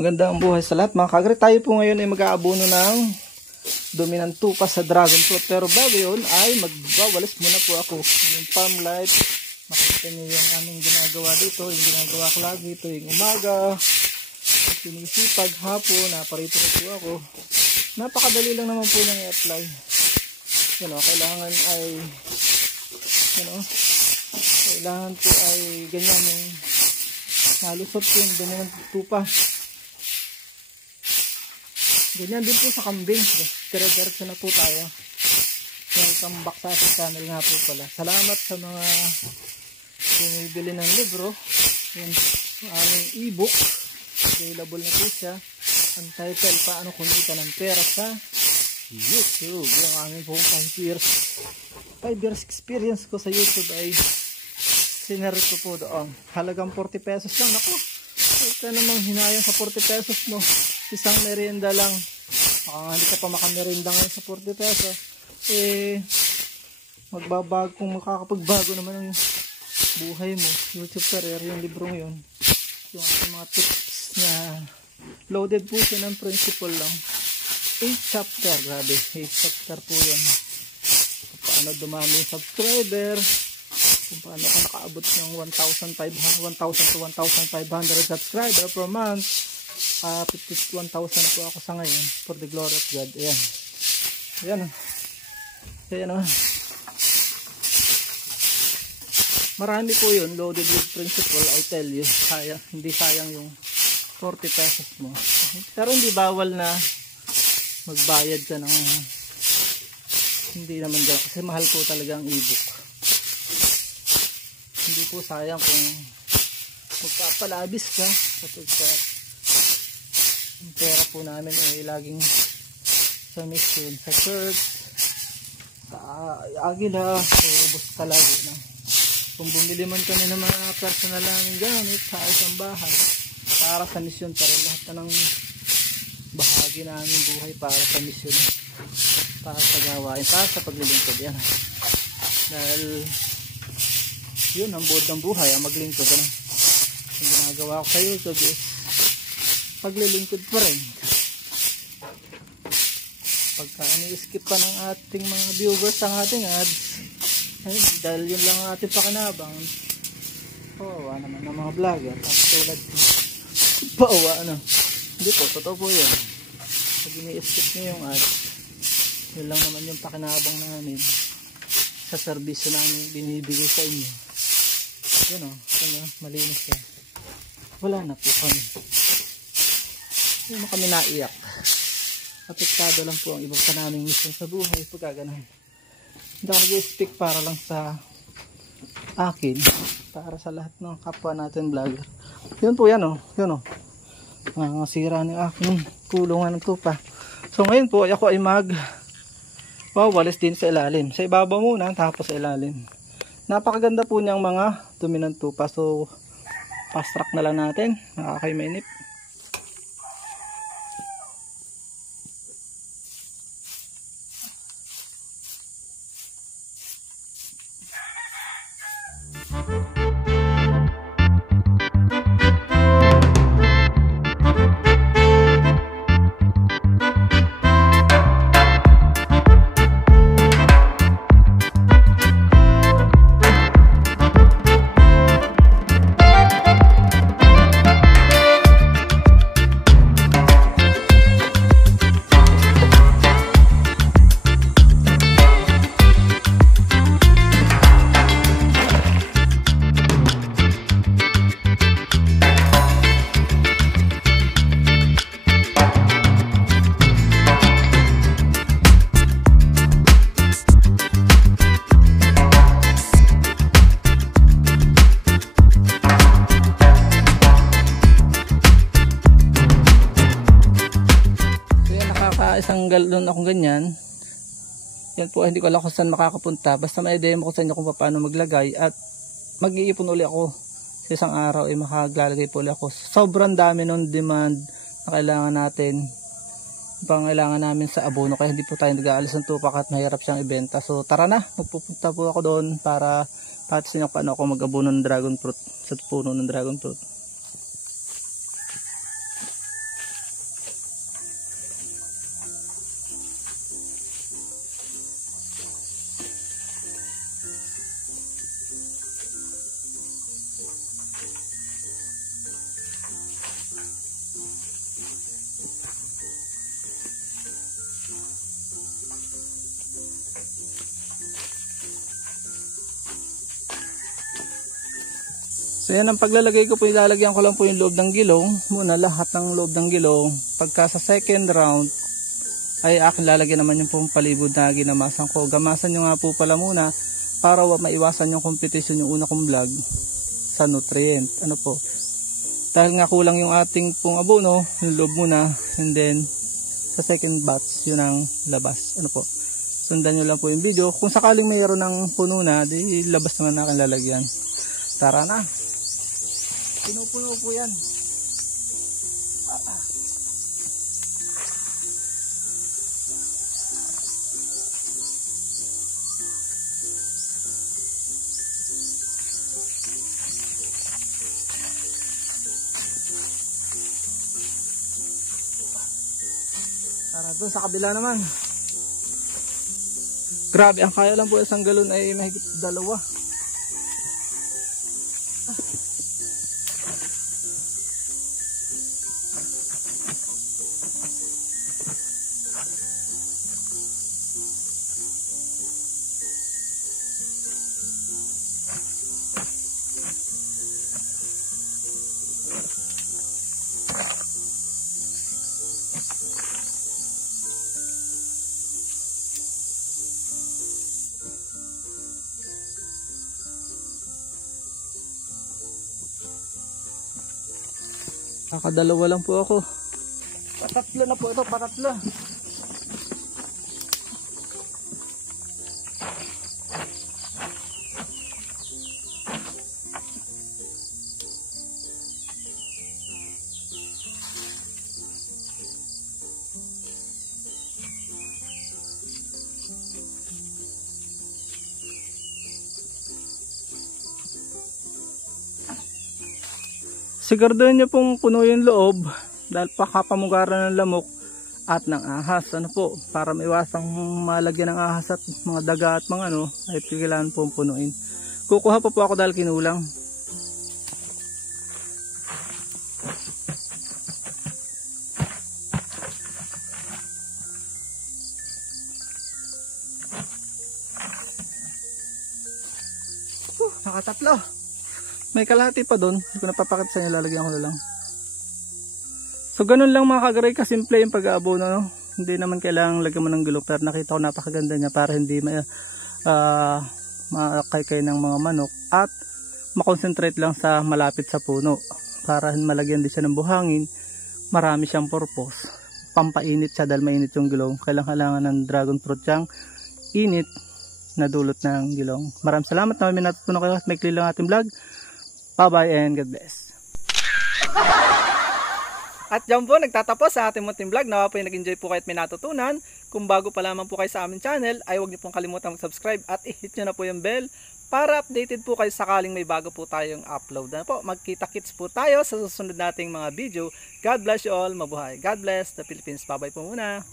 Magandang buhay sa lahat mga kagre. Tayo po ngayon ay mag-aabono ng dumi ng tupa sa dragon fruit. Pero bago yun ay magbawalis muna po ako. Yung farm life, makikita nyo yung aming ginagawa dito. Yung ginagawa ko lagi ito yung umaga, sinisipag, hapon, naparito ko po ako. Napakadali lang naman po nang i-apply. Kailangan ay kailangan po ay ganyan yung nalusot po yung dumi ng tupa. Ganyan din po sa kambing. Dire-diretso na po tayo. Welcome back sa ating channel nga po pala. Salamat sa mga bumibili ng libro. Yung aming e-book. Available na po siya. Ang title, Paano Kumita ng Pera sa YouTube. Yung aming po 5 years experience ko sa YouTube ay sinare ko po doon. Halagang 40 pesos lang. Ako, ito namang hinayang sa 40 pesos mo. Isang merienda lang. Hindi ka pa makamerienda ngayon sa 40 pesos. Magbabago kung makakapagbago naman ang buhay mo. YouTube career, yung librong yun. Yung mga tips na loaded po siya ng principle lang. 8 chapter, grabe. 8 chapter po yan. Paano dumami yung subscriber. Kung paano ka nakaabot ng 1,000 to 1,500 subscriber per month. 51,000 na po ako sa ngayon, for the glory of God. Ayan. Marami po yun, loaded with principle, I tell you. Hindi sayang yung 40 pesos mo. Pero hindi bawal na magbayad ka ng hindi naman dyan, kasi mahal po talaga ang ebook. Hindi po sayang kung magpapalabis ka kapag ang pera po namin ay laging sa mission, sa church, sa Agila, so ubos ka lagi na. Kung bumili man kami ng mga personal namin gamit sa isang bahay, para sa mission pa rin, lahat na ng bahagi namin buhay para sa mission, para sa gawain, para sa paglilingkod yan. Dahil yun ang buod ng buhay, ang maglingkod. Ang ginagawa ko sa YouTube is paglilingkod pa rin. Pagka ini-skip pa ng ating mga viewers ang ating ads, dahil yun lang ang ating pakinabang. Pawawa naman ng mga vlogger. Tulad pawawa hindi po, totoo po yun. Pag ini-skip nyo yung ads, yun lang naman yung pakinabang namin sa serbisyo namin binibigay sa inyo. Malinis yan. Wala na po kami. Hindi mo kami naiyak. Apektado lang po ang ibang pa naming mission sa buhay pagkaganan. Hindi ako nag-speak para lang sa akin, para sa lahat ng kapwa natin vlogger. Yun po yan sira ng aking kulungan ng tupa. So ngayon po ako ay walis din sa ilalim. Sa ibabaw muna, tapos sa ilalim. Napakaganda po niyang mga dumi ng tupa. So fast track na lang natin. Nakakaimainip. Isang galon akong ganyan. Yan po, hindi ko alam kung saan makakapunta. Basta may demo ko sa inyo kung paano maglagay. At mag-iipon uli ako sa isang araw ay makaglalagay po uli ako. Sobrang dami ng demand na kailangan natin. Pangailangan namin sa abono. Kaya hindi po tayo nag-aalis ng tupak at mahirap siyang ibenta. So tara na, magpupunta po ako doon para patisin nyo paano ako mag-abono ng dragon fruit sa puno ng dragon fruit. So yan ang paglalagay ko po, ilalagyan ko lang po yung loob ng gilong. Muna lahat ng loob ng gilong. Pagka sa second round ay akin lalagyan naman yung pong palibot na ginamasan ko. Gamasan nyo nga po pala muna para maiwasan yung competition yung una kong vlog sa nutrient. Ano po? Dahil nga kulang yung ating pong abono, yung loob muna, and then sa second batch yun ang labas. Ano po? Sundan nyo lang po yung video. Kung sakaling mayroon ng puno na, di labas naman na akin lalagyan. Tara na! Pinupuno po yan. Tara doon sa kabila naman. Grabe, ang kaya lang po isang galon ay mahigit 2. Nakadalawa lang po ako. Patatlo na po ito, patatlo. Siguraduhin nyo pong puno yung loob dahil pakapamugaran ng lamok at ng ahas. Ano po, para maiwasang malagyan ng ahas at mga daga at mga ano, ay kailangan pong punuin. Kukuha pa po ako dahil kinulang. Nakatatlo. May kalahati pa doon. Hindi ko napapakita sa inyo. Lalagyan ko na lang. So ganun lang mga kagaray. Kasimple yung pag-aabono. No? Hindi naman kailangang lagyan mo ng gulong. Pero nakita ko napakaganda niya. Para hindi makaykay ng mga manok. At makonsentrate lang sa malapit sa puno. Para malagyan din siya ng buhangin. Marami siyang purpose. Pampainit siya dahil mainit yung gulong. Kailangan ng dragon fruit siyang init na dulot ng gulong. Maraming salamat na may natutunan kayo. Maikli lang ating vlog. Bye-bye and God bless. At dyan po, nagtatapos sa ating munting vlog. Nawa po yung nag-enjoy po kayo at may natutunan. Kung bago pa lamang po kayo sa aming channel, ay huwag niyo pong kalimutan mag-subscribe at i-hit nyo na po yung bell para updated po kayo sakaling may bago po tayong upload. Na po, magkita-kits po tayo sa susunod nating mga video. God bless you all. Mabuhay. God bless the Philippines. Bye-bye po muna.